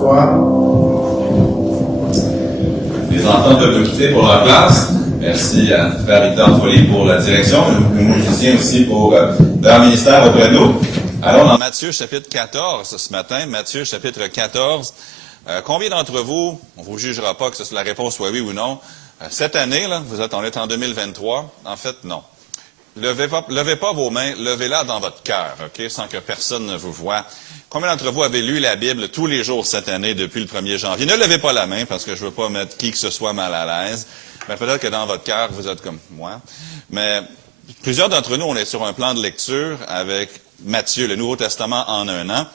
s'asseoir. Les enfants peuvent nous quitter pour leur classe. Merci à Frère Victor Folly pour la direction, aux musiciens aussi pour leur ministère auprès de nous. Allons dans Matthieu chapitre 14 ce matin. Matthieu chapitre 14. Combien d'entre vous, on ne vous jugera pas que la réponse soit oui ou non, cette année, là, on est en 2023, en fait, non. Levez pas vos mains, levez-la dans votre cœur, ok, sans que personne ne vous voie. Combien d'entre vous avez lu la Bible tous les jours cette année depuis le 1er janvier? Ne levez pas la main parce que je veux pas mettre qui que ce soit mal à l'aise. Mais peut-être que dans votre cœur, vous êtes comme moi. Mais plusieurs d'entre nous, on est sur un plan de lecture avec Matthieu, le Nouveau Testament en un an.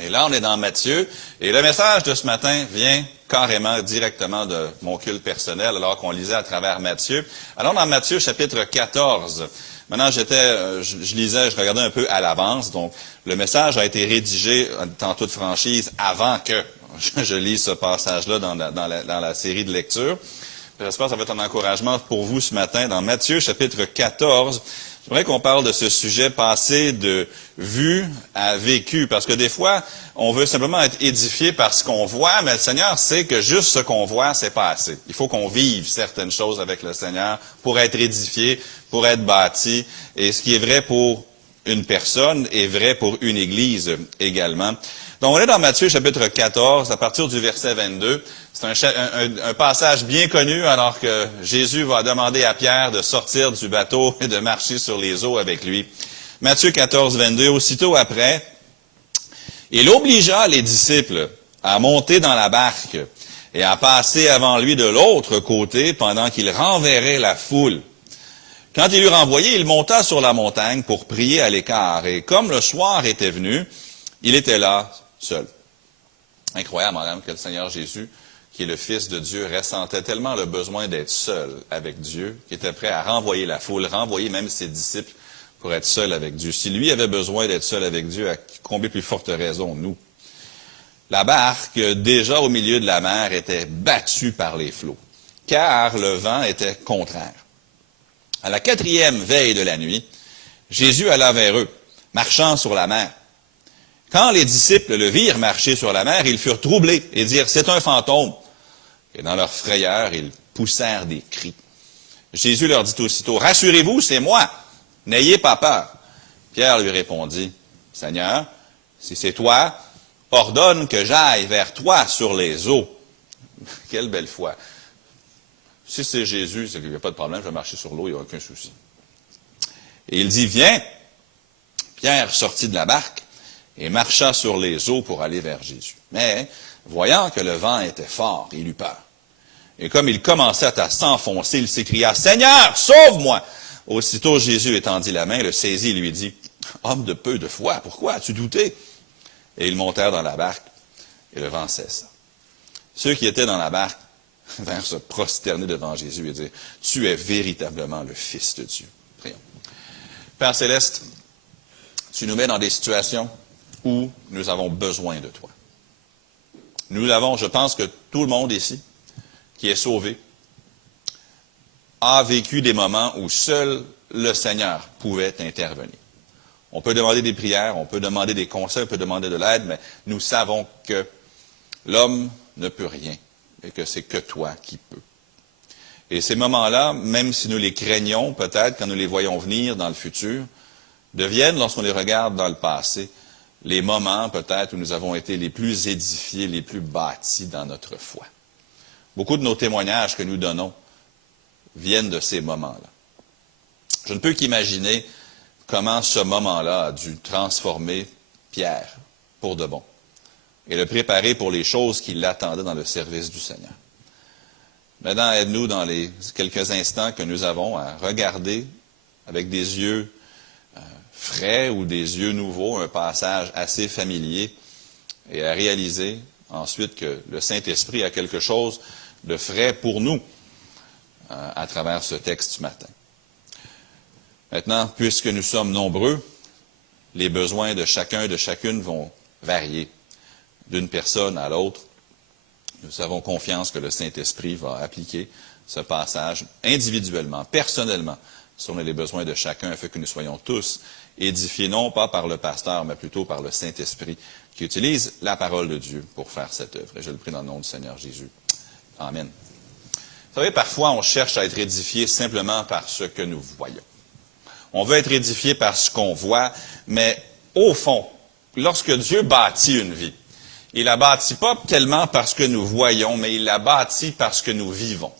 Et là, on est dans Matthieu. Et le message de ce matin vient carrément directement de mon culte personnel, alors qu'on lisait à travers Matthieu. Alors, dans Matthieu, chapitre 14. Maintenant, je lisais, je regardais un peu à l'avance. Donc, le message a été rédigé en toute franchise avant que je lise ce passage-là dans la série de lecture. J'espère que ça va être un encouragement pour vous ce matin. Dans Matthieu, chapitre 14, j'aimerais qu'on parle de ce sujet passé de vu à vécu. Parce que des fois, on veut simplement être édifié par ce qu'on voit, mais le Seigneur sait que juste ce qu'on voit, c'est pas assez. Il faut qu'on vive certaines choses avec le Seigneur pour être édifié, pour être bâti. Et ce qui est vrai pour une personne est vrai pour une église également. Donc, on est dans Matthieu, chapitre 14, à partir du verset 22. C'est un passage bien connu, alors que Jésus va demander à Pierre de sortir du bateau et de marcher sur les eaux avec lui. Matthieu 14, 22, aussitôt après, il obligea les disciples à monter dans la barque et à passer avant lui de l'autre côté pendant qu'il renverrait la foule. Quand il eut renvoyé, il monta sur la montagne pour prier à l'écart. Et comme le soir était venu, il était là, seul. Incroyable, madame, que le Seigneur Jésus, qui est le Fils de Dieu, ressentait tellement le besoin d'être seul avec Dieu, qu'il était prêt à renvoyer la foule, renvoyer même ses disciples pour être seul avec Dieu. Si lui avait besoin d'être seul avec Dieu, à combien plus forte raison, nous? La barque, déjà au milieu de la mer, était battue par les flots, car le vent était contraire. À la 4e veille de la nuit, Jésus alla vers eux, marchant sur la mer. Quand les disciples le virent marcher sur la mer, ils furent troublés et dirent, c'est un fantôme. Et dans leur frayeur, ils poussèrent des cris. Jésus leur dit aussitôt, rassurez-vous, c'est moi, n'ayez pas peur. Pierre lui répondit, Seigneur, si c'est toi, ordonne que j'aille vers toi sur les eaux. Quelle belle foi. Si c'est Jésus, c'est qu'il n'y a pas de problème, je vais marcher sur l'eau, il n'y a aucun souci. Et il dit, viens. Pierre sortit de la barque et marcha sur les eaux pour aller vers Jésus. Mais, voyant que le vent était fort, il eut peur. Et comme il commençait à s'enfoncer, il s'écria, « Seigneur, sauve-moi! » Aussitôt Jésus étendit la main, le saisit et lui dit, « Homme de peu de foi, pourquoi as-tu douté? » Et ils montèrent dans la barque, et le vent cessa. Ceux qui étaient dans la barque vinrent se prosterner devant Jésus et dire, « Tu es véritablement le Fils de Dieu. » Prions. Père Céleste, tu nous mets dans des situations où nous avons besoin de toi. Nous avons, je pense que tout le monde ici qui est sauvé a vécu des moments où seul le Seigneur pouvait intervenir. On peut demander des prières, on peut demander des conseils, on peut demander de l'aide, mais nous savons que l'homme ne peut rien et que c'est que toi qui peux. Et ces moments-là, même si nous les craignons peut-être quand nous les voyons venir dans le futur, deviennent, lorsqu'on les regarde dans le passé, les moments peut-être où nous avons été les plus édifiés, les plus bâtis dans notre foi. Beaucoup de nos témoignages que nous donnons viennent de ces moments-là. Je ne peux qu'imaginer comment ce moment-là a dû transformer Pierre pour de bon et le préparer pour les choses qui l'attendaient dans le service du Seigneur. Maintenant, aide-nous dans les quelques instants que nous avons à regarder avec des yeux frais ou des yeux nouveaux, un passage assez familier, et à réaliser ensuite que le Saint-Esprit a quelque chose de frais pour nous à travers ce texte ce matin. Maintenant, puisque nous sommes nombreux, les besoins de chacun et de chacune vont varier d'une personne à l'autre. Nous avons confiance que le Saint-Esprit va appliquer ce passage individuellement, personnellement, selon les besoins de chacun, afin que nous soyons tous édifiés, non pas par le pasteur, mais plutôt par le Saint-Esprit qui utilise la parole de Dieu pour faire cette œuvre. Et je le prie dans le nom du Seigneur Jésus. Amen. Vous savez, parfois, on cherche à être édifié simplement par ce que nous voyons. On veut être édifié par ce qu'on voit, mais au fond, lorsque Dieu bâtit une vie, il la bâtit pas tellement parce que nous voyons, mais il la bâtit parce que nous vivons.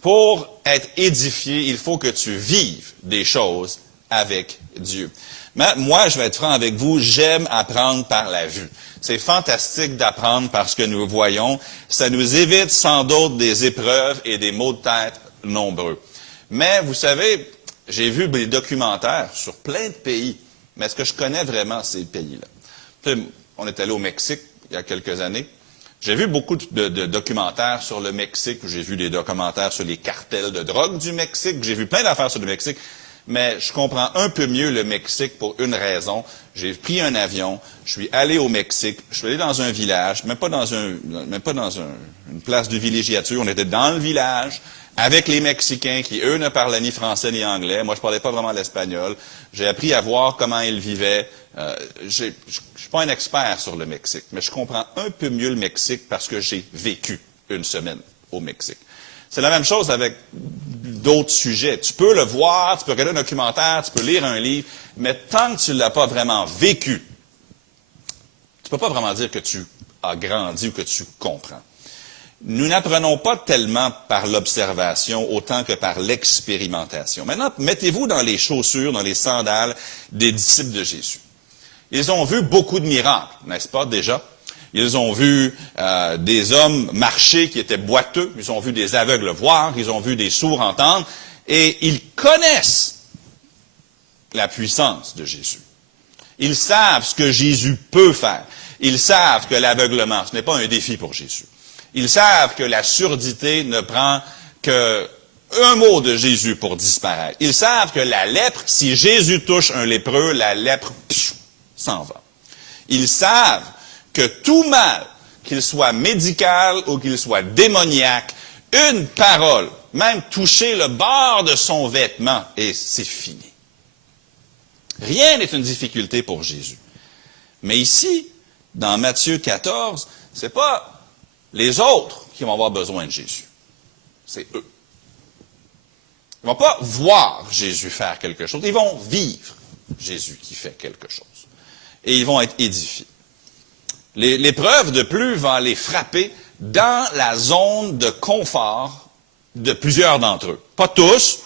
Pour être édifié, il faut que tu vives des choses avec Dieu. Mais moi, je vais être franc avec vous, j'aime apprendre par la vue. C'est fantastique d'apprendre par ce que nous voyons. Ça nous évite sans doute des épreuves et des maux de tête nombreux. Mais vous savez, j'ai vu des documentaires sur plein de pays, mais est-ce que je connais vraiment ces pays-là? On est allé au Mexique il y a quelques années. J'ai vu beaucoup de documentaires sur le Mexique, j'ai vu des documentaires sur les cartels de drogue du Mexique, j'ai vu plein d'affaires sur le Mexique, mais je comprends un peu mieux le Mexique pour une raison. J'ai pris un avion, je suis allé au Mexique, je suis allé dans un village, même pas dans une place de villégiature, on était dans le village, avec les Mexicains qui, eux, ne parlaient ni français ni anglais. Moi, je parlais pas vraiment l'espagnol. J'ai appris à voir comment ils vivaient. Je suis pas un expert sur le Mexique, mais je comprends un peu mieux le Mexique parce que j'ai vécu une semaine au Mexique. C'est la même chose avec d'autres sujets. Tu peux le voir, tu peux regarder un documentaire, tu peux lire un livre, mais tant que tu ne l'as pas vraiment vécu, tu ne peux pas vraiment dire que tu as grandi ou que tu comprends. Nous n'apprenons pas tellement par l'observation autant que par l'expérimentation. Maintenant, mettez-vous dans les chaussures, dans les sandales des disciples de Jésus. Ils ont vu beaucoup de miracles, n'est-ce pas déjà? Ils ont vu des hommes marcher qui étaient boiteux, ils ont vu des aveugles voir, ils ont vu des sourds entendre, et ils connaissent la puissance de Jésus. Ils savent ce que Jésus peut faire. Ils savent que l'aveuglement, ce n'est pas un défi pour Jésus. Ils savent que la surdité ne prend qu'un mot de Jésus pour disparaître. Ils savent que la lèpre, si Jésus touche un lépreux, la lèpre s'en va. Ils savent que tout mal, qu'il soit médical ou qu'il soit démoniaque, une parole, même toucher le bord de son vêtement, et c'est fini. Rien n'est une difficulté pour Jésus. Mais ici, dans Matthieu 14, c'est pas les autres qui vont avoir besoin de Jésus. C'est eux. Ils ne vont pas voir Jésus faire quelque chose. Ils vont vivre Jésus qui fait quelque chose. Et ils vont être édifiés. L'épreuve de plus va les frapper dans la zone de confort de plusieurs d'entre eux. Pas tous,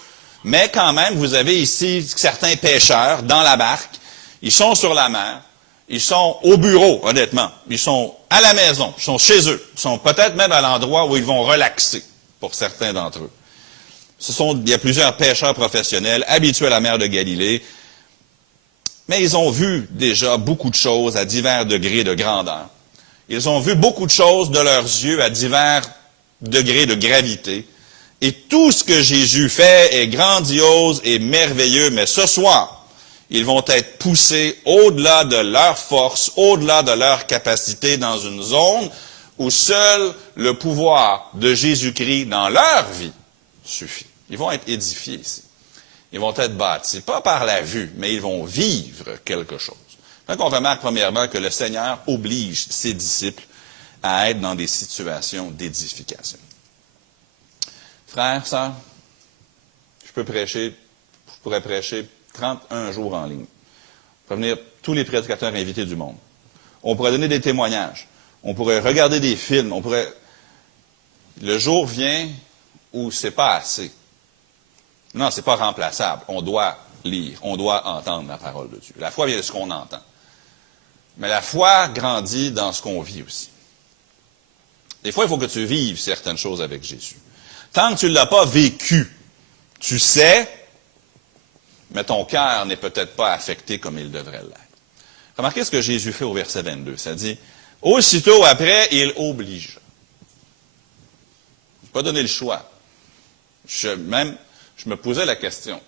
mais quand même, vous avez ici certains pêcheurs dans la barque. Ils sont sur la mer. Ils sont au bureau, honnêtement. Ils sont à la maison. Ils sont chez eux. Ils sont peut-être même à l'endroit où ils vont relaxer, pour certains d'entre eux. Il y a plusieurs pêcheurs professionnels, habitués à la mer de Galilée. Mais ils ont vu déjà beaucoup de choses à divers degrés de grandeur. Ils ont vu beaucoup de choses de leurs yeux à divers degrés de gravité. Et tout ce que Jésus fait est grandiose et merveilleux. Mais ce soir, ils vont être poussés au-delà de leur force, au-delà de leur capacité dans une zone où seul le pouvoir de Jésus-Christ dans leur vie suffit. Ils vont être édifiés ici. Ils vont être bâtis, pas par la vue, mais ils vont vivre quelque chose. Donc on remarque premièrement que le Seigneur oblige ses disciples à être dans des situations d'édification. Frères, sœurs, je pourrais prêcher 31 jours en ligne. On pourrait venir tous les prédicateurs invités du monde. On pourrait donner des témoignages. On pourrait regarder des films. Le jour vient où c'est pas assez. Non, c'est pas remplaçable. On doit lire. On doit entendre la parole de Dieu. La foi vient de ce qu'on entend. Mais la foi grandit dans ce qu'on vit aussi. Des fois, il faut que tu vives certaines choses avec Jésus. Tant que tu ne l'as pas vécu, tu sais, mais ton cœur n'est peut-être pas affecté comme il devrait l'être. Remarquez ce que Jésus fait au verset 22. Ça dit, aussitôt après, il oblige. Je n'ai pas donné le choix. Je me posais la question.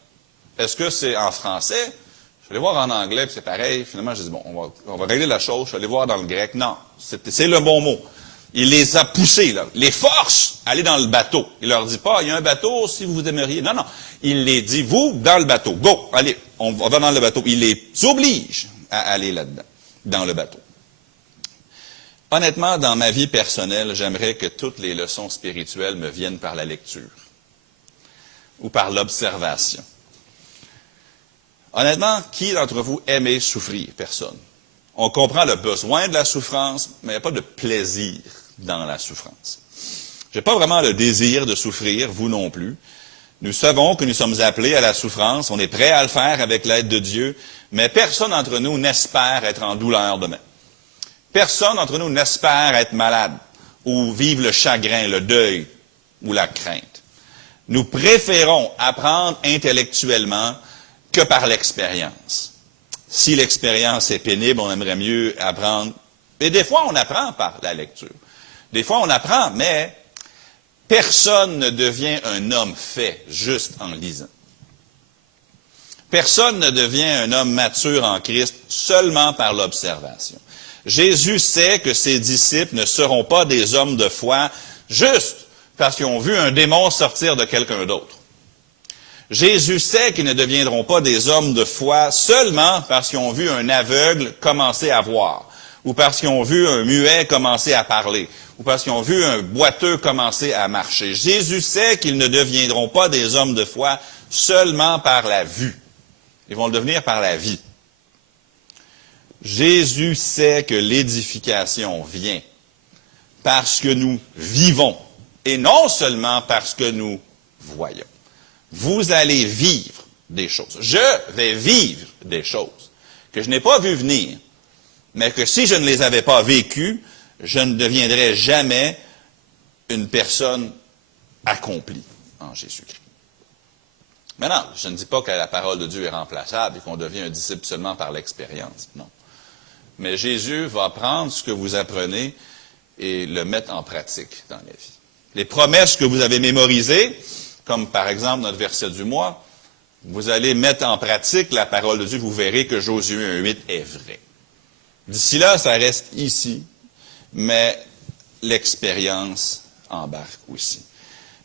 Est-ce que c'est en français? Je suis allé voir en anglais, puis c'est pareil. Finalement, j'ai dit, bon, on va régler la chose. Je suis allé voir dans le grec. Non, c'est le bon mot. Il les a poussés, là. Les force à aller dans le bateau. Il leur dit pas, il y a un bateau si vous aimeriez. Non, non. Il les dit, vous, dans le bateau. Go, allez, on va dans le bateau. Il les oblige à aller là-dedans, dans le bateau. Honnêtement, dans ma vie personnelle, j'aimerais que toutes les leçons spirituelles me viennent par la lecture ou par l'observation. Honnêtement, qui d'entre vous aimait souffrir? Personne. On comprend le besoin de la souffrance, mais il n'y a pas de plaisir dans la souffrance. Je n'ai pas vraiment le désir de souffrir, vous non plus. Nous savons que nous sommes appelés à la souffrance, on est prêt à le faire avec l'aide de Dieu, mais personne d'entre nous n'espère être en douleur demain. Personne d'entre nous n'espère être malade ou vivre le chagrin, le deuil ou la crainte. Nous préférons apprendre intellectuellement que par l'expérience. Si l'expérience est pénible, on aimerait mieux apprendre. Et des fois, on apprend par la lecture. Des fois, on apprend, mais personne ne devient un homme fait juste en lisant. Personne ne devient un homme mature en Christ seulement par l'observation. Jésus sait que ses disciples ne seront pas des hommes de foi juste parce qu'ils ont vu un démon sortir de quelqu'un d'autre. Jésus sait qu'ils ne deviendront pas des hommes de foi seulement parce qu'ils ont vu un aveugle commencer à voir, ou parce qu'ils ont vu un muet commencer à parler, ou parce qu'ils ont vu un boiteux commencer à marcher. Jésus sait qu'ils ne deviendront pas des hommes de foi seulement par la vue. Ils vont le devenir par la vie. Jésus sait que l'édification vient parce que nous vivons, et non seulement parce que nous voyons. Vous allez vivre des choses. Je vais vivre des choses que je n'ai pas vues venir, mais que si je ne les avais pas vécues, je ne deviendrais jamais une personne accomplie en Jésus-Christ. Maintenant, je ne dis pas que la parole de Dieu est remplaçable et qu'on devient un disciple seulement par l'expérience. Non. Mais Jésus va prendre ce que vous apprenez et le mettre en pratique dans la vie. Les promesses que vous avez mémorisées, comme par exemple notre verset du mois, vous allez mettre en pratique la parole de Dieu, vous verrez que Josué 1,8 est vrai. D'ici là, ça reste ici, mais l'expérience embarque aussi.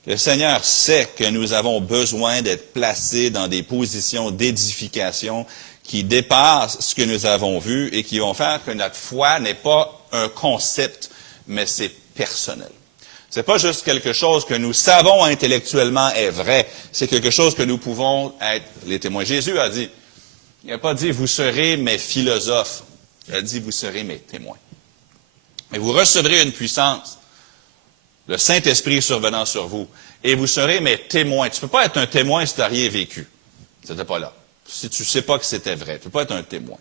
Le Seigneur sait que nous avons besoin d'être placés dans des positions d'édification qui dépassent ce que nous avons vu et qui vont faire que notre foi n'est pas un concept, mais c'est personnel. C'est pas juste quelque chose que nous savons intellectuellement est vrai, c'est quelque chose que nous pouvons être les témoins. Jésus a dit, il n'a pas dit, vous serez mes philosophes, il a dit, vous serez mes témoins. Et vous recevrez une puissance, le Saint-Esprit survenant sur vous, et vous serez mes témoins. Tu ne peux pas être un témoin si tu n'as rien vécu. C'était pas là. Si tu ne sais pas que c'était vrai, tu ne peux pas être un témoin.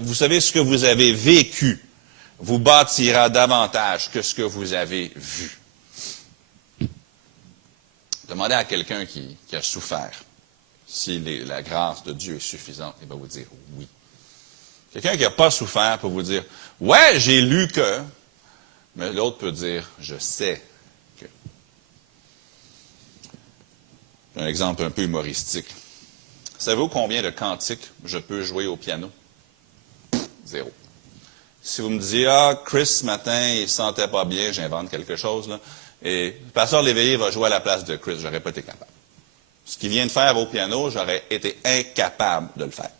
Vous savez, ce que vous avez vécu vous bâtira davantage que ce que vous avez vu. Demandez à quelqu'un qui a souffert si la grâce de Dieu est suffisante. Il va vous dire oui. Quelqu'un qui n'a pas souffert peut vous dire « Ouais, j'ai lu que... » Mais l'autre peut dire « Je sais que... » Un exemple un peu humoristique. Savez-vous combien de cantiques je peux jouer au piano? 0. Si vous me dites, Chris, ce matin, il ne se sentait pas bien, j'invente quelque chose, là, et le pasteur Léveillé va jouer à la place de Chris, j'aurais pas été capable. Ce qu'il vient de faire au piano, j'aurais été incapable de le faire.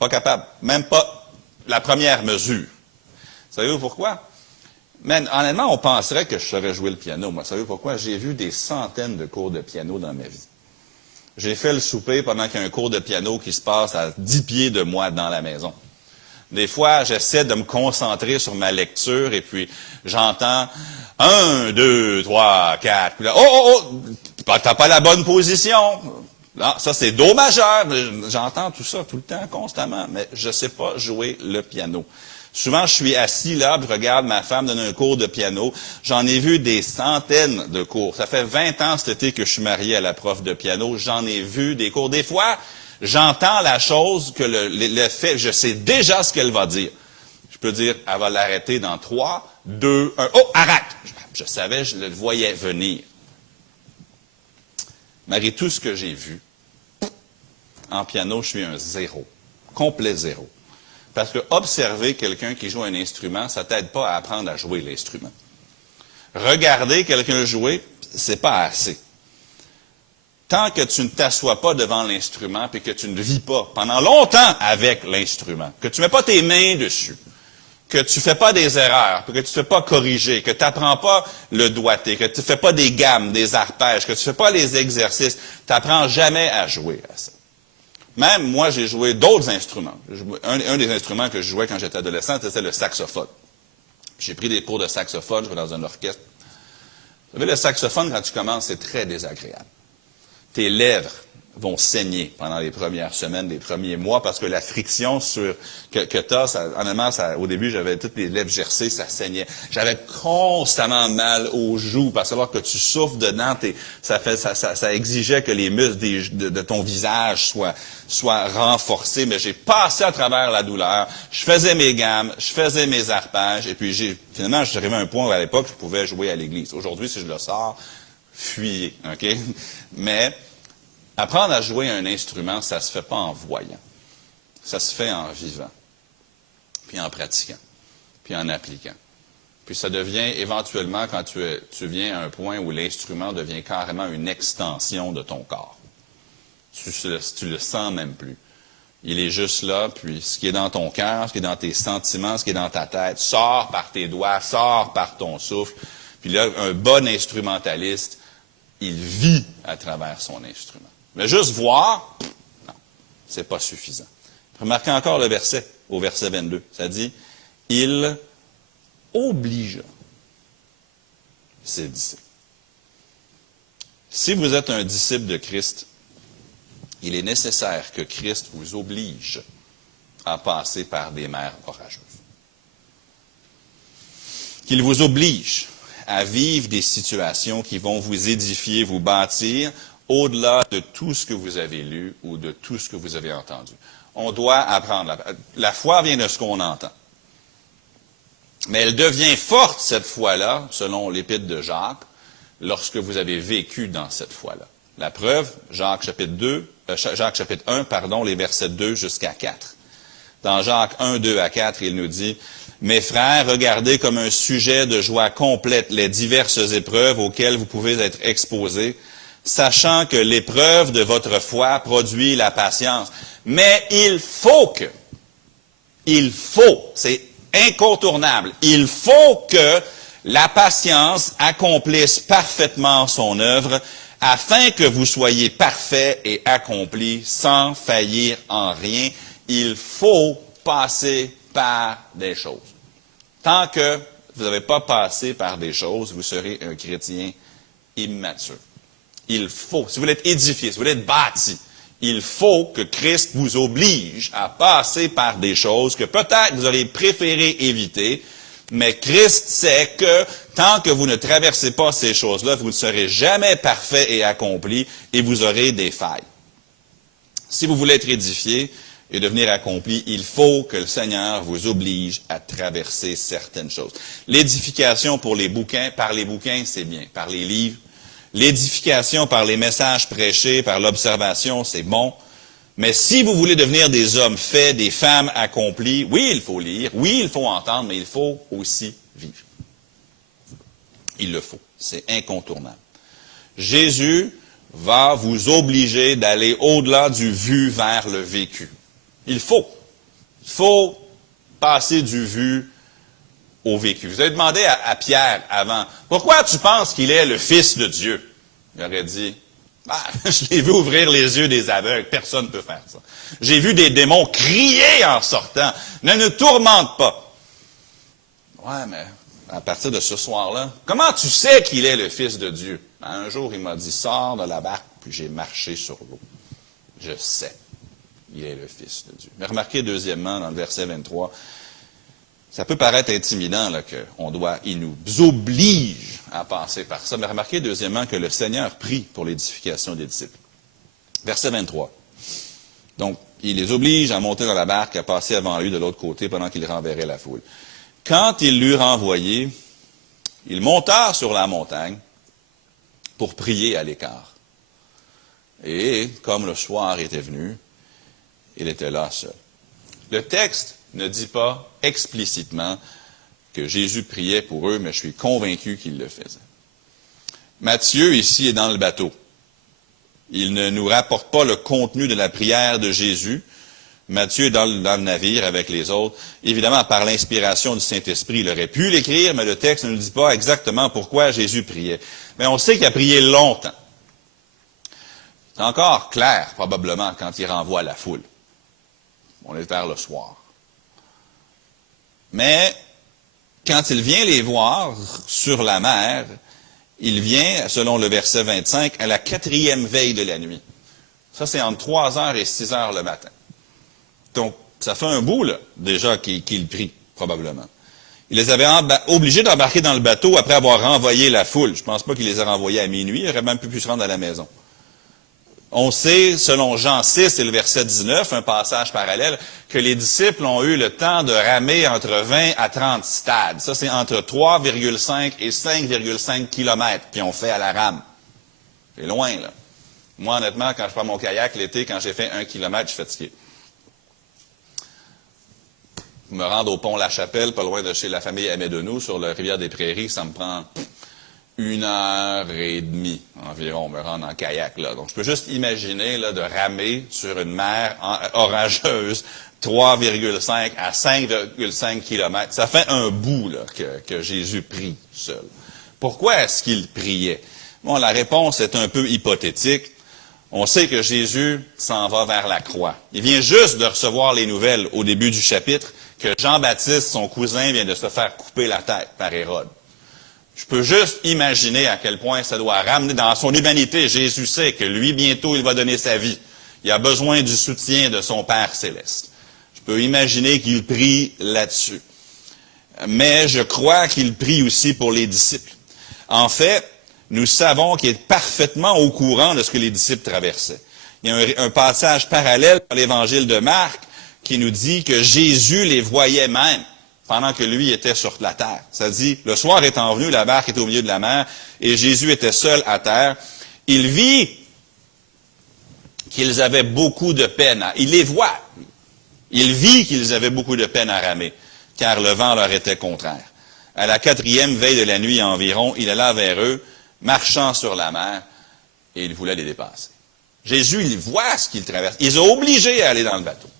Pas capable. Même pas la première mesure. Savez-vous pourquoi? Mais honnêtement, on penserait que je saurais jouer le piano. Moi, savez-vous pourquoi? J'ai vu des centaines de cours de piano dans ma vie. J'ai fait le souper pendant qu'il y a un cours de piano qui se passe à 10 pieds de moi dans la maison. Des fois, j'essaie de me concentrer sur ma lecture et puis j'entends 1, 2, 3, 4. Puis là, t'as pas la bonne position. Non, ça c'est Do majeur. J'entends tout ça tout le temps, constamment, mais je sais pas jouer le piano. Souvent, je suis assis là, je regarde ma femme donner un cours de piano. J'en ai vu des centaines de cours. Ça fait 20 ans cet été que je suis marié à la prof de piano. J'en ai vu des cours. Des fois, j'entends la chose que le fait, je sais déjà ce qu'elle va dire. Je peux dire, elle va l'arrêter dans 3, 2, 1. Oh, arrête! Je savais, je le voyais venir. Malgré tout ce que j'ai vu, en piano, je suis un 0. Complet 0. Parce que observer quelqu'un qui joue un instrument, ça t'aide pas à apprendre à jouer l'instrument. Regarder quelqu'un jouer, c'est pas assez. Tant que tu ne t'assois pas devant l'instrument et que tu ne vis pas pendant longtemps avec l'instrument, que tu ne mets pas tes mains dessus, que tu fais pas des erreurs, que tu fais pas corriger, que tu n'apprends pas le doigté, que tu fais pas des gammes, des arpèges, que tu fais pas les exercices, tu n'apprends jamais à jouer à ça. Même moi, j'ai joué d'autres instruments. Un des instruments que je jouais quand j'étais adolescent, c'était le saxophone. J'ai pris des cours de saxophone, je jouais dans un orchestre. Vous savez, le saxophone, quand tu commences, c'est très désagréable. Tes lèvres vont saigner pendant les premières semaines, les premiers mois, parce que la friction que tu as, honnêtement, au début, j'avais toutes les lèvres gercées, ça saignait. J'avais constamment mal aux joues, parce que alors que tu souffles dedans, ça exigeait que les muscles de ton visage soient renforcés, mais j'ai passé à travers la douleur, je faisais mes gammes, je faisais mes arpèges, et puis finalement, je suis arrivé à un point où à l'époque, je pouvais jouer à l'église. Aujourd'hui, si je le sors, fuyez, OK? Mais apprendre à jouer un instrument, ça se fait pas en voyant. Ça se fait en vivant, puis en pratiquant, puis en appliquant. Puis ça devient éventuellement, quand tu viens à un point où l'instrument devient carrément une extension de ton corps. Tu le sens même plus. Il est juste là, puis ce qui est dans ton cœur, ce qui est dans tes sentiments, ce qui est dans ta tête, sort par tes doigts, sort par ton souffle. Puis là, un bon instrumentaliste, il vit à travers son instrument. Mais juste voir, non, c'est pas suffisant. Remarquez encore le verset, au verset 22. Ça dit, il obligea ses disciples. Si vous êtes un disciple de Christ, il est nécessaire que Christ vous oblige à passer par des mers orageuses. Qu'il vous oblige à vivre des situations qui vont vous édifier, vous bâtir, au-delà de tout ce que vous avez lu ou de tout ce que vous avez entendu. On doit apprendre. La foi vient de ce qu'on entend. Mais elle devient forte, cette foi-là, selon l'épître de Jacques, lorsque vous avez vécu dans cette foi-là. La preuve, Jacques chapitre 1, les versets 2 jusqu'à 4. Dans Jacques 1, 2 à 4, il nous dit, « Mes frères, regardez comme un sujet de joie complète les diverses épreuves auxquelles vous pouvez être exposés, sachant que l'épreuve de votre foi produit la patience. Mais c'est incontournable, il faut que la patience accomplisse parfaitement son œuvre, afin que vous soyez parfaits et accomplis sans faillir en rien. Il faut passer par des choses. Tant que vous n'avez pas passé par des choses, vous serez un chrétien immature. Il faut, si vous voulez être édifié, si vous voulez être bâti, il faut que Christ vous oblige à passer par des choses que peut-être vous auriez préféré éviter, mais Christ sait que tant que vous ne traversez pas ces choses-là, vous ne serez jamais parfait et accompli et vous aurez des failles. Si vous voulez être édifié et devenir accompli, il faut que le Seigneur vous oblige à traverser certaines choses. L'édification par les bouquins, c'est bien. Par les livres. L'édification par les messages prêchés, par l'observation, c'est bon. Mais si vous voulez devenir des hommes faits, des femmes accomplies, oui, il faut lire, oui, il faut entendre, mais il faut aussi vivre. Il le faut. C'est incontournable. Jésus va vous obliger d'aller au-delà du vu vers le vécu. Il faut. Il faut passer du vu au vécu. Vous avez demandé à Pierre avant, pourquoi tu penses qu'il est le Fils de Dieu? Il aurait dit, je l'ai vu ouvrir les yeux des aveugles, personne ne peut faire ça. J'ai vu des démons crier en sortant, ne nous tourmente pas. Ouais, mais à partir de ce soir-là, comment tu sais qu'il est le Fils de Dieu? Un jour, il m'a dit, sors de la barque, puis j'ai marché sur l'eau. Je sais, il est le Fils de Dieu. Mais remarquez deuxièmement, dans le verset 23, ça peut paraître intimidant là, il nous oblige à passer par ça. Mais remarquez deuxièmement que le Seigneur prie pour l'édification des disciples. Verset 23. Donc, il les oblige à monter dans la barque, à passer avant lui de l'autre côté pendant qu'il renverrait la foule. Quand il l'eut renvoyé, il monta sur la montagne pour prier à l'écart. Et comme le soir était venu, il était là seul. Le texte ne dit pas explicitement que Jésus priait pour eux, mais je suis convaincu qu'il le faisait. Matthieu, ici, est dans le bateau. Il ne nous rapporte pas le contenu de la prière de Jésus, Matthieu est dans le navire avec les autres. Évidemment, par l'inspiration du Saint-Esprit, il aurait pu l'écrire, mais le texte ne nous dit pas exactement pourquoi Jésus priait. Mais on sait qu'il a prié longtemps. C'est encore clair, probablement, quand il renvoie la foule. On est vers le soir. Mais, quand il vient les voir sur la mer, il vient, selon le verset 25, à la 4e veille de la nuit. Ça, c'est entre 3h et 6h le matin. Donc, ça fait un bout, là, déjà, qu'il prie, probablement. Il les avait obligés d'embarquer dans le bateau après avoir renvoyé la foule. Je ne pense pas qu'il les a renvoyés à minuit. Il aurait même pu se rendre à la maison. On sait, selon Jean 6 et le verset 19, un passage parallèle, que les disciples ont eu le temps de ramer entre 20 à 30 stades. Ça, c'est entre 3,5 et 5,5 kilomètres qu'ils ont fait à la rame. C'est loin, là. Moi, honnêtement, quand je prends mon kayak l'été, quand j'ai fait 1 kilomètre, je suis fatigué. Me rendre au pont La Chapelle, pas loin de chez la famille Amédenou, sur la rivière des Prairies, ça me prend 1h30 environ, me rendre en kayak, là. Donc, je peux juste imaginer, là, de ramer sur une mer orageuse 3,5 à 5,5 kilomètres. Ça fait un bout, là, que Jésus prie seul. Pourquoi est-ce qu'il priait? Bon, la réponse est un peu hypothétique. On sait que Jésus s'en va vers la croix. Il vient juste de recevoir les nouvelles au début du chapitre que Jean-Baptiste, son cousin, vient de se faire couper la tête par Hérode. Je peux juste imaginer à quel point ça doit ramener dans son humanité. Jésus sait que lui, bientôt, il va donner sa vie. Il a besoin du soutien de son Père céleste. Je peux imaginer qu'il prie là-dessus. Mais je crois qu'il prie aussi pour les disciples. En fait, nous savons qu'il est parfaitement au courant de ce que les disciples traversaient. Il y a un passage parallèle dans l'Évangile de Marc qui nous dit que Jésus les voyait même pendant que lui était sur la terre. Ça dit, le soir étant venu, la barque était au milieu de la mer et Jésus était seul à terre. Il vit qu'ils avaient beaucoup de peine. Il les voit. Il vit qu'ils avaient beaucoup de peine à ramer, car le vent leur était contraire. À la 4e veille de la nuit environ, il alla vers eux, marchant sur la mer, et il voulait les dépasser. Jésus, il voit ce qu'il traverse. Il les a obligés à aller dans le bateau.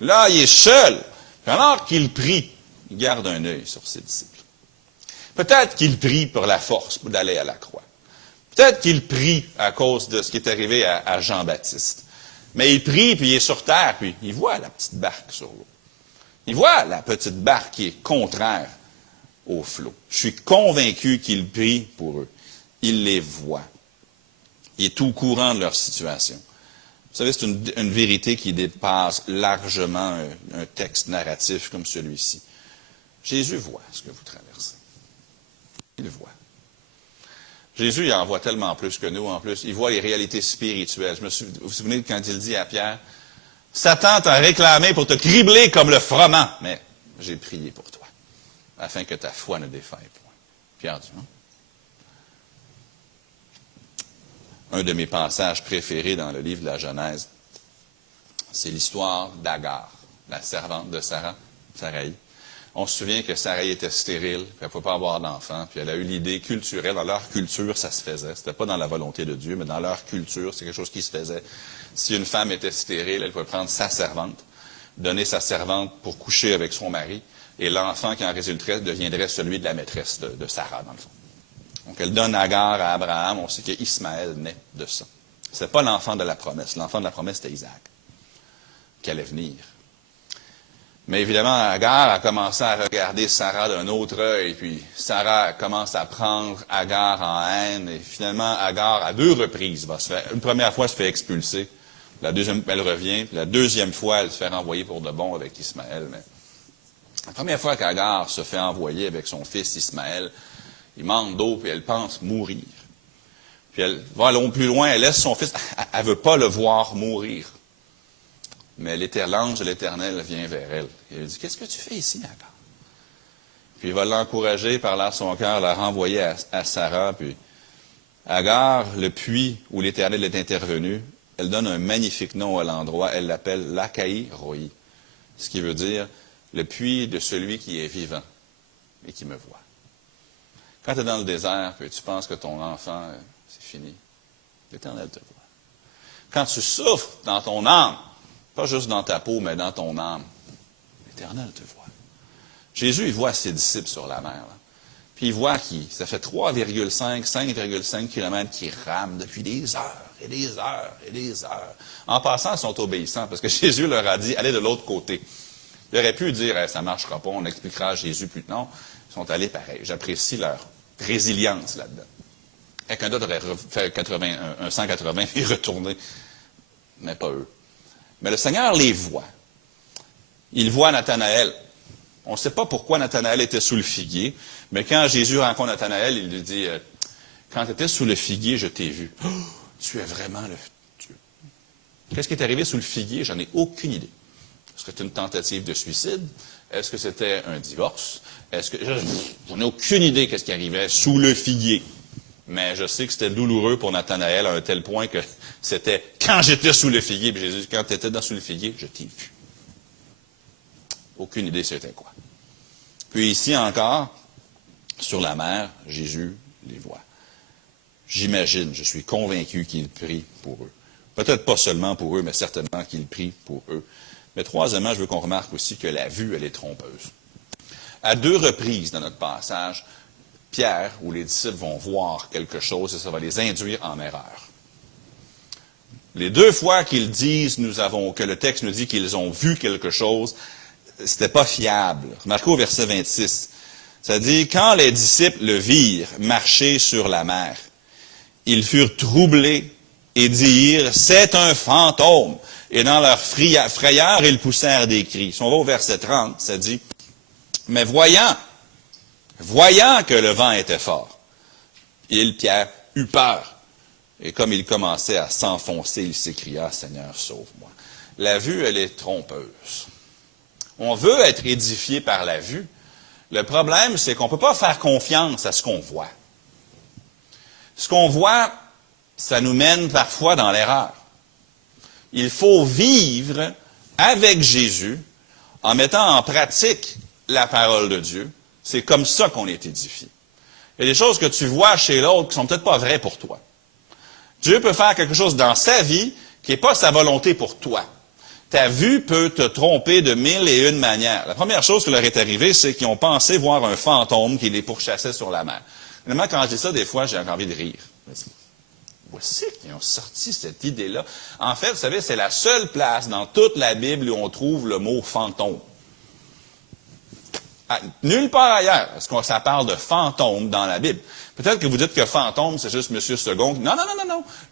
Là, il est seul. Alors qu'il prie, il garde un œil sur ses disciples. Peut-être qu'il prie pour la force pour d'aller à la croix. Peut-être qu'il prie à cause de ce qui est arrivé à Jean-Baptiste. Mais il prie, puis il est sur terre, puis il voit la petite barque sur l'eau. Il voit la petite barque qui est contraire au flot. Je suis convaincu qu'il prie pour eux. Il les voit. Il est au courant de leur situation. Vous savez, c'est une vérité qui dépasse largement un texte narratif comme celui-ci. Jésus voit ce que vous traversez. Il le voit. Jésus, il en voit tellement plus que nous, en plus. Il voit les réalités spirituelles. Vous vous souvenez quand il dit à Pierre, « Satan t'a réclamé pour te cribler comme le froment, mais j'ai prié pour toi, afin que ta foi ne défaille point. » Pierre dit, non? Un de mes passages préférés dans le livre de la Genèse, c'est l'histoire d'Agar, la servante de Sarai. On se souvient que Sarai était stérile, puis elle ne pouvait pas avoir d'enfant, puis elle a eu l'idée culturelle, dans leur culture, ça se faisait. C'était pas dans la volonté de Dieu, mais dans leur culture, c'est quelque chose qui se faisait. Si une femme était stérile, elle pouvait prendre sa servante, donner sa servante pour coucher avec son mari, et l'enfant qui en résulterait deviendrait celui de la maîtresse de Sarah, dans le fond. Donc, elle donne Agar à Abraham. On sait qu'Ismaël naît de ça. Ce n'est pas l'enfant de la promesse. L'enfant de la promesse, c'était Isaac, qui allait venir. Mais évidemment, Agar a commencé à regarder Sarah d'un autre œil. Puis Sarah commence à prendre Agar en haine. Et finalement, Agar, à 2 reprises, va se faire. Une première fois, elle se fait expulser. La deuxième, elle revient. Puis la deuxième fois, elle se fait renvoyer pour de bon avec Ismaël. Mais la première fois qu'Agar se fait envoyer avec son fils Ismaël, il manque d'eau, puis elle pense mourir. Puis elle va aller plus loin, elle laisse son fils. Elle ne veut pas le voir mourir. Mais l'ange de l'Éternel vient vers elle. Et elle dit, « Qu'est-ce que tu fais ici, Agar? » Puis il va l'encourager, par là son cœur, la renvoyer à Sarah. Puis Agar, le puits où l'Éternel est intervenu, elle donne un magnifique nom à l'endroit. Elle l'appelle Lacaï Roi. Ce qui veut dire le puits de celui qui est vivant et qui me voit. Quand tu es dans le désert et tu penses que ton enfant, c'est fini, l'Éternel te voit. Quand tu souffres dans ton âme, Pas juste dans ta peau, mais dans ton âme. L'Éternel te voit. Jésus, il voit ses disciples sur la mer. Là. Puis il voit ça fait 5,5 kilomètres qu'ils rament depuis des heures et des heures et des heures. En passant, ils sont obéissants parce que Jésus leur a dit, allez de l'autre côté. Il aurait pu dire, ça ne marchera pas, on expliquera à Jésus plus tard. Non, ils sont allés pareil. J'apprécie leur résilience là-dedans. Quelqu'un d'autre aurait fait 180 et retourné, mais pas eux. Mais le Seigneur les voit. Il voit Nathanaël. On ne sait pas pourquoi Nathanaël était sous le figuier, mais quand Jésus rencontre Nathanaël, il lui dit, quand tu étais sous le figuier, je t'ai vu. Oh, tu es vraiment le Dieu. Qu'est-ce qui est arrivé sous le figuier? J'en ai aucune idée. Est-ce que c'était une tentative de suicide? Est-ce que c'était un divorce? J'en ai aucune idée qu'est-ce qui arrivait sous le figuier. Mais je sais que c'était douloureux pour Nathanaël à un tel point que c'était quand j'étais sous le figuier. Puis Jésus dit, quand tu étais sous le figuier, je t'ai vu. Aucune idée c'était quoi. Puis ici encore, sur la mer, Jésus les voit. J'imagine, je suis convaincu qu'il prie pour eux. Peut-être pas seulement pour eux, mais certainement qu'il prie pour eux. Mais troisièmement, je veux qu'on remarque aussi que la vue, elle est trompeuse. À 2 reprises dans notre passage, Pierre ou les disciples vont voir quelque chose et ça va les induire en erreur. Les 2 fois qu'ils disent, que le texte nous dit qu'ils ont vu quelque chose, c'était pas fiable. Remarquez au verset 26. Ça dit, quand les disciples le virent marcher sur la mer, ils furent troublés et dirent, c'est un fantôme. Et dans leur frayeur, ils poussèrent des cris. Si on va au verset 30, ça dit, mais voyant que le vent était fort, Pierre, eut peur. Et comme il commençait à s'enfoncer, il s'écria, Seigneur, sauve-moi. La vue, elle est trompeuse. On veut être édifié par la vue. Le problème, c'est qu'on ne peut pas faire confiance à ce qu'on voit. Ce qu'on voit, ça nous mène parfois dans l'erreur. Il faut vivre avec Jésus en mettant en pratique la parole de Dieu. C'est comme ça qu'on est édifié. Il y a des choses que tu vois chez l'autre qui ne sont peut-être pas vraies pour toi. Dieu peut faire quelque chose dans sa vie qui n'est pas sa volonté pour toi. Ta vue peut te tromper de 1001 manières. La première chose qui leur est arrivée, c'est qu'ils ont pensé voir un fantôme qui les pourchassait sur la mer. Vraiment, quand je dis ça, des fois, j'ai envie de rire. Voici qu'ils ont sorti cette idée-là. En fait, vous savez, c'est la seule place dans toute la Bible où on trouve le mot fantôme. Nulle part ailleurs est-ce que ça parle de fantôme dans la Bible. Peut-être que vous dites que fantôme, c'est juste Monsieur Second. Non.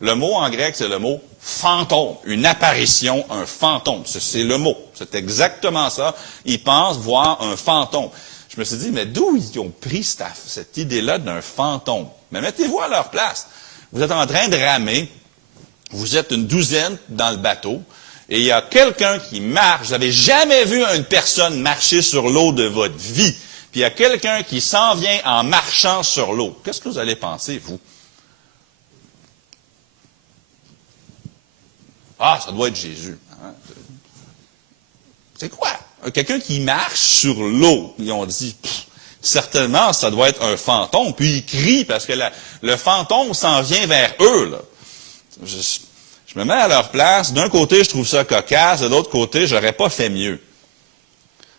Le mot en grec, c'est le mot fantôme. Une apparition, un fantôme. C'est le mot. C'est exactement ça. Ils pensent voir un fantôme. Je me suis dit, mais d'où ils ont pris cette idée-là d'un fantôme? Mais mettez-vous à leur place. Vous êtes en train de ramer. Vous êtes une douzaine dans le bateau. Et il y a quelqu'un qui marche. Vous n'avez jamais vu une personne marcher sur l'eau de votre vie. Puis il y a quelqu'un qui s'en vient en marchant sur l'eau. Qu'est-ce que vous allez penser, vous? Ah, ça doit être Jésus. Hein? C'est quoi? Quelqu'un qui marche sur l'eau. Ils ont dit, certainement, ça doit être un fantôme. Puis ils crient parce que le fantôme s'en vient vers eux. Là. Je me mets à leur place. D'un côté, je trouve ça cocasse. De l'autre côté, j'aurais pas fait mieux.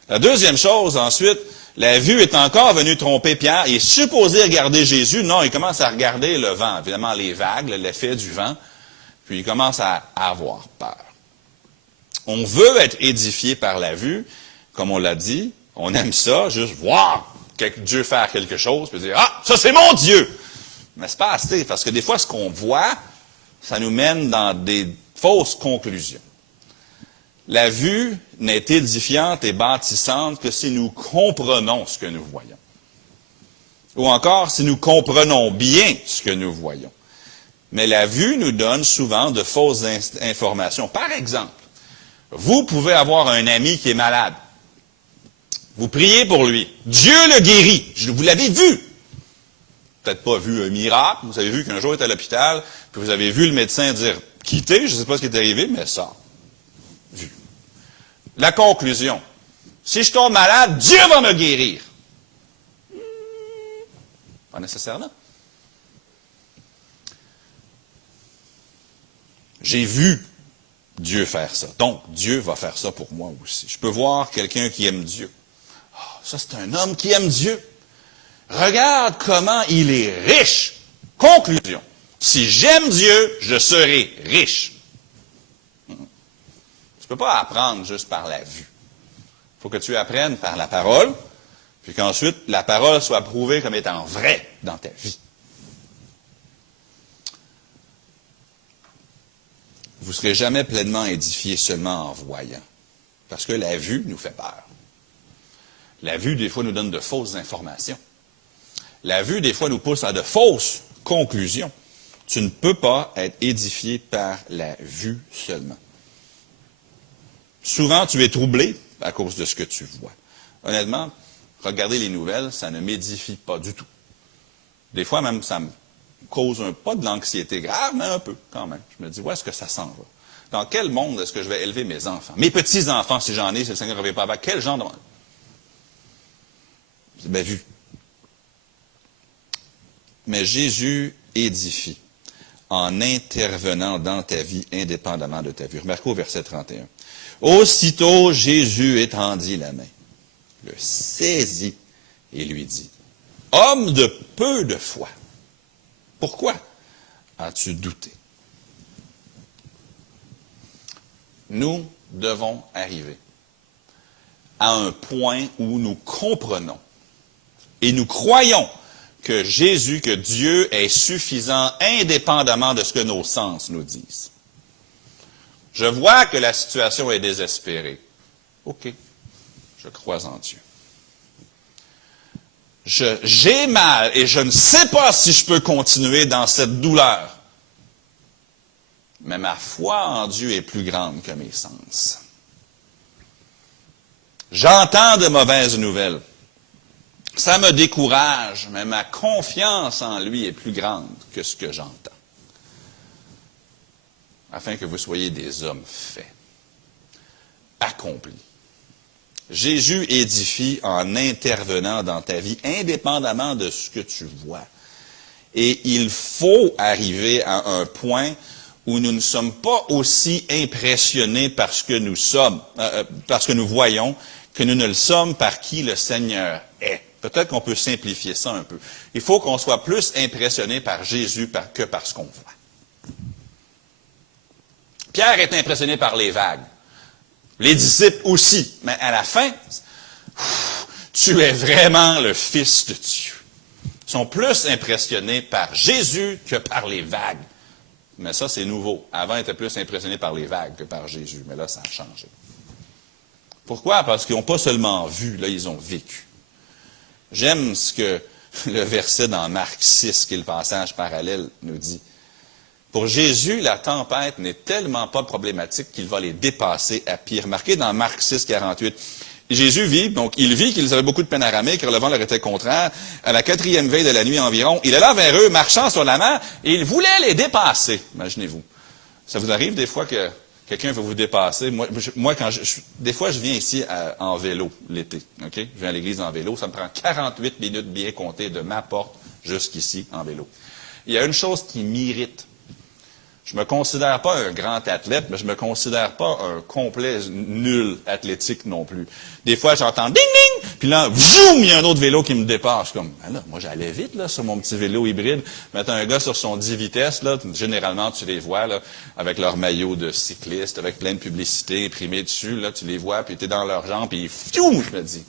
La deuxième chose, ensuite, la vue est encore venue tromper Pierre. Il est supposé regarder Jésus. Non, il commence à regarder le vent. Évidemment, les vagues, l'effet du vent. Puis il commence à avoir peur. On veut être édifié par la vue. Comme on l'a dit, on aime ça, juste voir Dieu faire quelque chose, puis dire, ah, ça c'est mon Dieu! Mais c'est pas assez, parce que des fois, ce qu'on voit, ça nous mène dans des fausses conclusions. La vue n'est édifiante et bâtissante que si nous comprenons ce que nous voyons. Ou encore, si nous comprenons bien ce que nous voyons. Mais la vue nous donne souvent de fausses informations. Par exemple, vous pouvez avoir un ami qui est malade. Vous priez pour lui. Dieu le guérit. Vous l'avez vu. Peut-être pas vu un miracle. Vous avez vu qu'un jour il est à l'hôpital, puis vous avez vu le médecin dire « quittez », je ne sais pas ce qui est arrivé, mais ça, vu. La conclusion. Si je tombe malade, Dieu va me guérir. Pas nécessairement. J'ai vu Dieu faire ça. Donc, Dieu va faire ça pour moi aussi. Je peux voir quelqu'un qui aime Dieu. Ah, ça, c'est un homme qui aime Dieu. Regarde comment il est riche. Conclusion. Si j'aime Dieu, je serai riche. Tu ne peux pas apprendre juste par la vue. Il faut que tu apprennes par la parole, puis qu'ensuite, la parole soit prouvée comme étant vraie dans ta vie. Vous ne serez jamais pleinement édifié seulement en voyant, parce que la vue nous fait peur. La vue, des fois, nous donne de fausses informations. La vue, des fois, nous pousse à de fausses conclusions. Tu ne peux pas être édifié par la vue seulement. Souvent, tu es troublé à cause de ce que tu vois. Honnêtement, regarder les nouvelles, ça ne m'édifie pas du tout. Des fois, même, ça me cause pas de l'anxiété grave, mais un peu quand même. Je me dis, où est-ce que ça s'en va? Dans quel monde est-ce que je vais élever mes enfants? Mes petits-enfants, si j'en ai, si le Seigneur ne revient pas avec, quel genre de... C'est bien vu. Mais Jésus édifie en intervenant dans ta vie indépendamment de ta vie. Remarquez au verset 31. Aussitôt Jésus étendit la main, le saisit et lui dit, « Homme de peu de foi, pourquoi as-tu douté? » Nous devons arriver à un point où nous comprenons et nous croyons que Jésus, que Dieu est suffisant indépendamment de ce que nos sens nous disent. Je vois que la situation est désespérée. OK, je crois en Dieu. J'ai mal et je ne sais pas si je peux continuer dans cette douleur. Mais ma foi en Dieu est plus grande que mes sens. J'entends de mauvaises nouvelles. Ça me décourage, mais ma confiance en lui est plus grande que ce que j'entends. Afin que vous soyez des hommes faits, accomplis. Jésus édifie en intervenant dans ta vie, indépendamment de ce que tu vois. Et il faut arriver à un point où nous ne sommes pas aussi impressionnés par ce que nous sommes, par ce que nous voyons, que nous ne le sommes par qui le Seigneur est. Peut-être qu'on peut simplifier ça un peu. Il faut qu'on soit plus impressionné par Jésus que par ce qu'on voit. Pierre est impressionné par les vagues. Les disciples aussi. Mais à la fin, tu es vraiment le Fils de Dieu. Ils sont plus impressionnés par Jésus que par les vagues. Mais ça, c'est nouveau. Avant, ils étaient plus impressionnés par les vagues que par Jésus. Mais là, ça a changé. Pourquoi? Parce qu'ils n'ont pas seulement vu, là, ils ont vécu. J'aime ce que le verset dans Marc 6, qui est le passage parallèle, nous dit. Pour Jésus, la tempête n'est tellement pas problématique qu'il va les dépasser à pied. Remarquez dans Marc 6, 48. Jésus vit, donc il vit qu'ils avaient beaucoup de peine à ramer, car le vent leur était contraire. À la 4e veille de la nuit environ, il alla vers eux, marchant sur la mer, et il voulait les dépasser. Imaginez-vous. Ça vous arrive des fois que quelqu'un veut vous dépasser? Moi des fois, je viens ici en vélo l'été. OK? Je viens à l'église en vélo. Ça me prend 48 minutes bien comptées de ma porte jusqu'ici en vélo. Il y a une chose qui m'irrite. Je ne me considère pas un grand athlète, mais je ne me considère pas un complet nul athlétique non plus. Des fois, j'entends « ding, ding », puis là, vroom, il y a un autre vélo qui me dépasse. Je suis comme, ah là, moi, j'allais vite là, sur mon petit vélo hybride. Mais t'as un gars sur son 10 vitesses, là, généralement, tu les vois là, avec leur maillot de cycliste, avec plein de publicités imprimées dessus. Là, tu les vois, puis tu es dans leurs jambes, puis fiou, je me dis,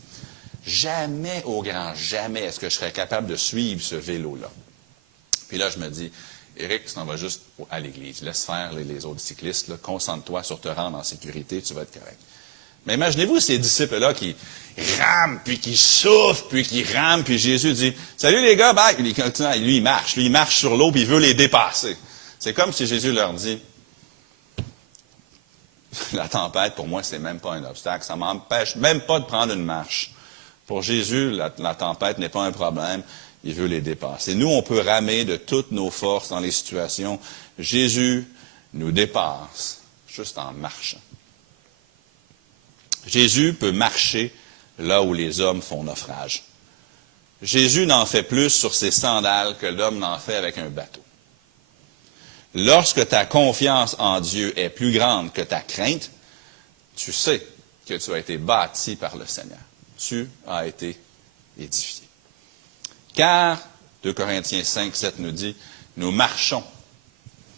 jamais, au grand jamais, est-ce que je serais capable de suivre ce vélo-là. Puis là, je me dis, Éric, tu t'en vas juste à l'église. Laisse faire les autres cyclistes. Là. Concentre-toi sur te rendre en sécurité, tu vas être correct. Mais imaginez-vous ces disciples-là qui rament, puis qui souffrent, puis qui rament, puis Jésus dit « Salut les gars, bye! » Lui, il marche sur l'eau, puis il veut les dépasser. C'est comme si Jésus leur dit « La tempête, pour moi, c'est même pas un obstacle. Ça m'empêche même pas de prendre une marche. » Pour Jésus, la tempête n'est pas un problème. Il veut les dépasser. Nous, on peut ramer de toutes nos forces dans les situations. Jésus nous dépasse juste en marchant. Jésus peut marcher là où les hommes font naufrage. Jésus n'en fait plus sur ses sandales que l'homme n'en fait avec un bateau. lorsque ta confiance en Dieu est plus grande que ta crainte, tu sais que tu as été bâti par le Seigneur. Tu as été édifié. Car, 2 Corinthiens 5, 7 nous dit, nous marchons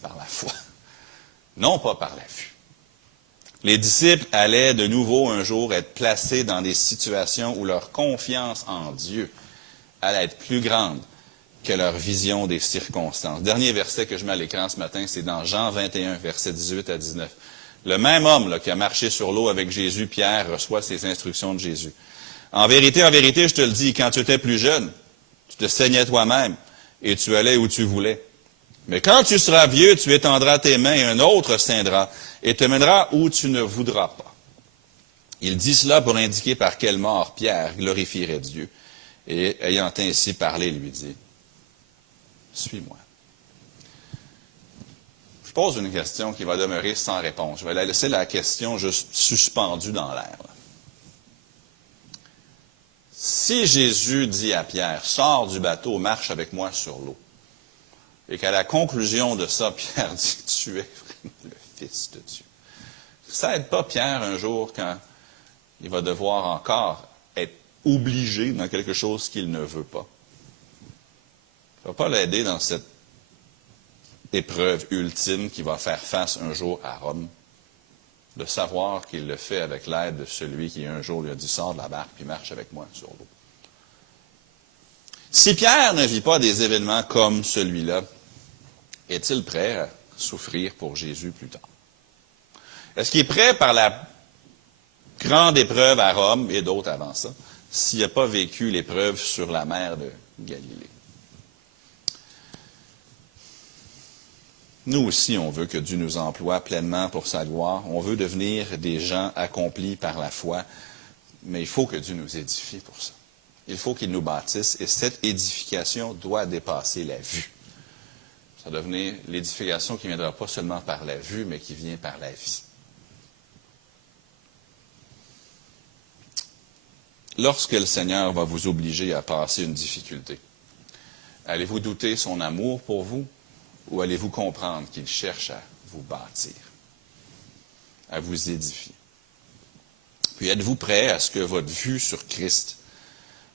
par la foi, non pas par la vue. Les disciples allaient de nouveau un jour être placés dans des situations où leur confiance en Dieu allait être plus grande que leur vision des circonstances. Dernier verset que je mets à l'écran ce matin, c'est dans Jean 21, versets 18 à 19. Le même homme là, qui a marché sur l'eau avec Jésus, Pierre, reçoit ces instructions de Jésus. En vérité, je te le dis, quand tu étais plus jeune, tu te saignais toi-même et tu allais où tu voulais. Mais quand tu seras vieux, tu étendras tes mains et un autre ceindra et te mènera où tu ne voudras pas. Il dit cela pour indiquer par quelle mort Pierre glorifierait Dieu. Et ayant ainsi parlé, lui dit, « Suis-moi. » Je pose une question qui va demeurer sans réponse. Je vais laisser la question juste suspendue dans l'air. Si Jésus dit à Pierre, « Sors du bateau, marche avec moi sur l'eau. » Et qu'à la conclusion de ça, Pierre dit que tu es le Fils de Dieu. Ça n'aide pas Pierre un jour quand il va devoir encore être obligé dans quelque chose qu'il ne veut pas. Ça ne va pas l'aider dans cette épreuve ultime qui va faire face un jour à Rome, de savoir qu'il le fait avec l'aide de celui qui un jour lui a dit « Sors de la barque puis marche avec moi sur l'eau ». Si Pierre ne vit pas des événements comme celui-là, est-il prêt à souffrir pour Jésus plus tard? Est-ce qu'il est prêt par la grande épreuve à Rome et d'autres avant ça, s'il n'a pas vécu l'épreuve sur la mer de Galilée? Nous aussi, on veut que Dieu nous emploie pleinement pour sa gloire. On veut devenir des gens accomplis par la foi, mais il faut que Dieu nous édifie pour ça. Il faut qu'il nous bâtisse, et cette édification doit dépasser la vue. Ça doit devenir l'édification qui ne viendra pas seulement par la vue, mais qui vient par la vie. Lorsque le Seigneur va vous obliger à passer une difficulté, allez-vous douter son amour pour vous ou allez-vous comprendre qu'il cherche à vous bâtir, à vous édifier? Puis êtes-vous prêt à ce que votre vue sur Christ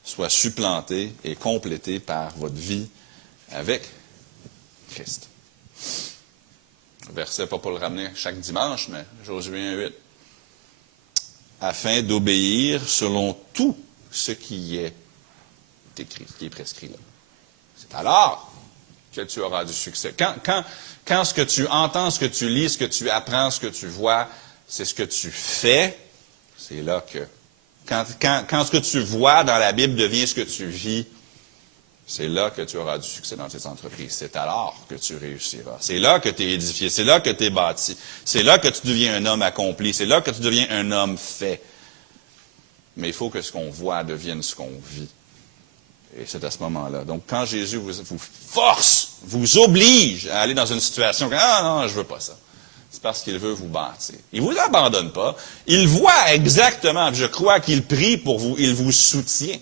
soit supplantée et complétée par votre vie avec Christ? Verset, pas pour le ramener chaque dimanche, mais Josué 1,8. Afin d'obéir selon tout ce qui est écrit, ce qui est prescrit là. C'est alors que tu auras du succès. Quand ce que tu entends, ce que tu lis, ce que tu apprends, ce que tu vois, c'est ce que tu fais, c'est là que... Quand ce que tu vois dans la Bible devient ce que tu vis, c'est là que tu auras du succès dans tes entreprises. C'est alors que tu réussiras. C'est là que tu es édifié. C'est là que tu es bâti. C'est là que tu deviens un homme accompli. C'est là que tu deviens un homme fait. Mais il faut que ce qu'on voit devienne ce qu'on vit. Et c'est à ce moment-là. Donc, quand Jésus vous force, vous oblige à aller dans une situation, ah non, je ne veux pas ça. C'est parce qu'il veut vous bâtir. Il ne vous abandonne pas. Il voit exactement, je crois qu'il prie pour vous, il vous soutient.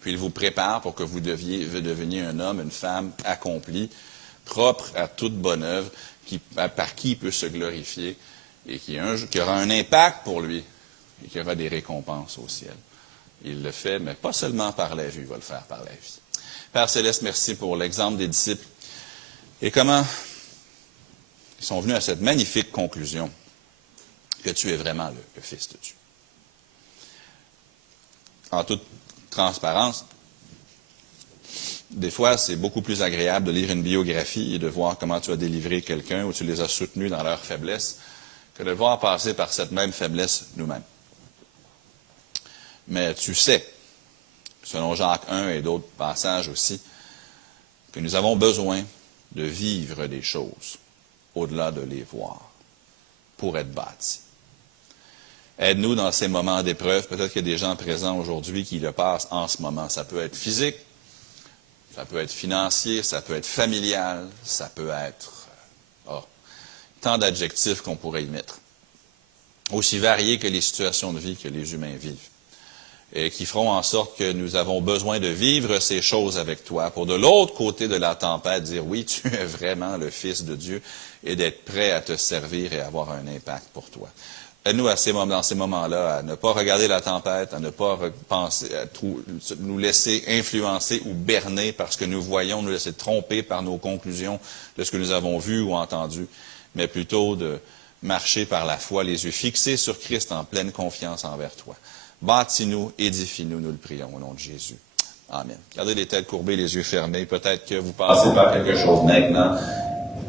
Puis il vous prépare pour que vous deveniez un homme, une femme accomplie, propre à toute bonne œuvre, par qui il peut se glorifier et qui aura un impact pour lui et qui aura des récompenses au ciel. Il le fait, mais pas seulement par la vue, il va le faire par la vie. Père Céleste, merci pour l'exemple des disciples et comment ils sont venus à cette magnifique conclusion que tu es vraiment le Fils de Dieu. En toute transparence, des fois, c'est beaucoup plus agréable de lire une biographie et de voir comment tu as délivré quelqu'un ou tu les as soutenus dans leur faiblesse que de voir passer par cette même faiblesse nous-mêmes. Mais tu sais, selon Jacques 1 et d'autres passages aussi, que nous avons besoin de vivre des choses au-delà de les voir pour être bâtis. Aide-nous dans ces moments d'épreuve. Peut-être qu'il y a des gens présents aujourd'hui qui le passent en ce moment. Ça peut être physique, ça peut être financier, ça peut être familial, ça peut être tant d'adjectifs qu'on pourrait y mettre. Aussi variés que les situations de vie que les humains vivent. et qui feront en sorte que nous avons besoin de vivre ces choses avec toi, pour de l'autre côté de la tempête dire oui, tu es vraiment le Fils de Dieu, et d'être prêt à te servir et avoir un impact pour toi. Aide-nous dans ces moments-là à ne pas regarder la tempête, à ne pas penser, nous laisser influencer ou berner par ce que nous voyons, nous laisser tromper par nos conclusions de ce que nous avons vu ou entendu, mais plutôt de marcher par la foi, les yeux fixés sur Christ en pleine confiance envers toi. Bâtis-nous, édifie-nous, nous le prions au nom de Jésus. Amen. Gardez les têtes courbées, les yeux fermés. Peut-être que vous passez par quelque chose maintenant.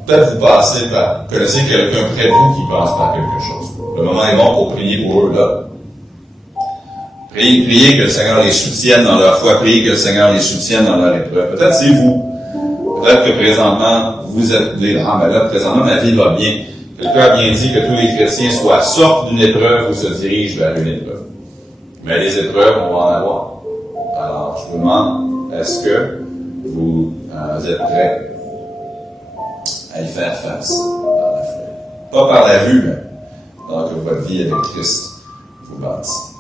Peut-être vous passez par, connaissez quelqu'un près de vous qui passe par quelque chose. Le moment est bon pour prier pour eux, là. Priez que le Seigneur les soutienne dans leur foi. Priez que le Seigneur les soutienne dans leur épreuve. Peut-être c'est vous. Peut-être que présentement, vous êtes dit, ah, mais là, présentement, ma vie va bien. Quelqu'un a bien dit que tous les chrétiens sortent d'une épreuve ou se dirigent vers une épreuve. Mais les épreuves, on va en avoir. Alors, je vous demande, est-ce que vous êtes prêts à y faire face par la foi? Pas par la vue, mais dans que votre vie avec Christ vous bâtisse.